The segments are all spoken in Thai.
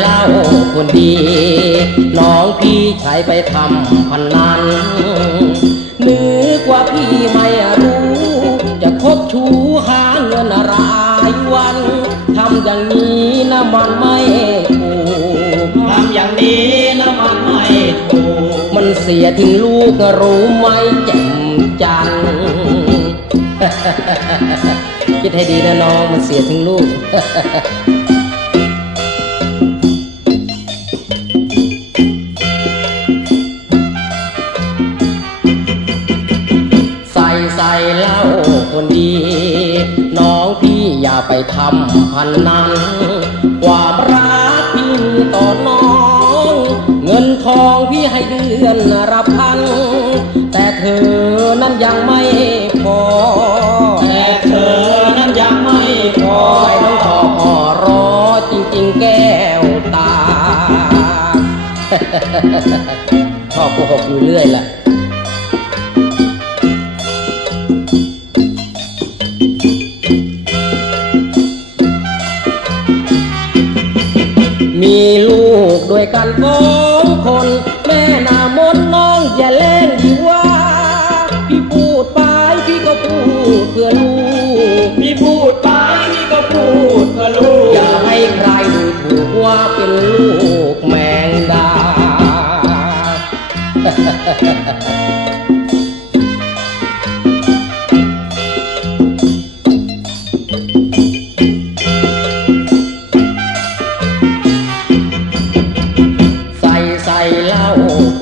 เล้าคนดี น้องพี่ใช้ไปทำพันนั้น นึกว่าพี่ไม่รู้ จะคบชู้หาเงินรายวันทำอย่างนี้นะมันไม่ถูกทำอย่างนี้นะมันไม่ถูกมันเสียถึงลูกรู้ไหมแจ่มจันคิดให้ดีนะน้องมันเสียถึงลูก คนดี น้องพี่อย่าไปทำพันนั้นความรักพี่มีต่อน้อง เงินทองพี่ให้เดือนรับพัน แต่เธอนั้นยังไม่พอ แต่เธอนั้นยังไม่พอใส่ต้องขอขอรอจริงๆแก้วตาชอบโกหกอยู่เรื่อยแหละ มีลูกด้วยกันสองคนแม่น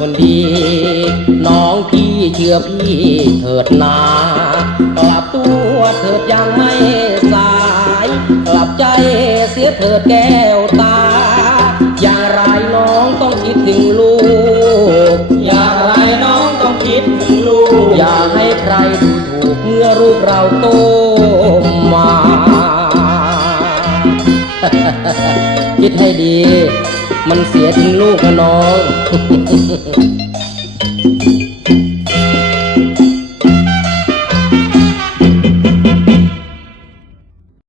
นดี น้องพี่เชื่อพี่เถิดนากลับตัวเถิดยังไม่สาย กลับใจเสียเถิดแก้วตา อย่างไรน้องต้องคิดถึงลูก อย่างไรน้องต้องคิดถึงลูก อย่าให้ใครดูถูกเมื่อรูปเราโตมาคิดให้ดี มันเสียถึงลูกนะน้อง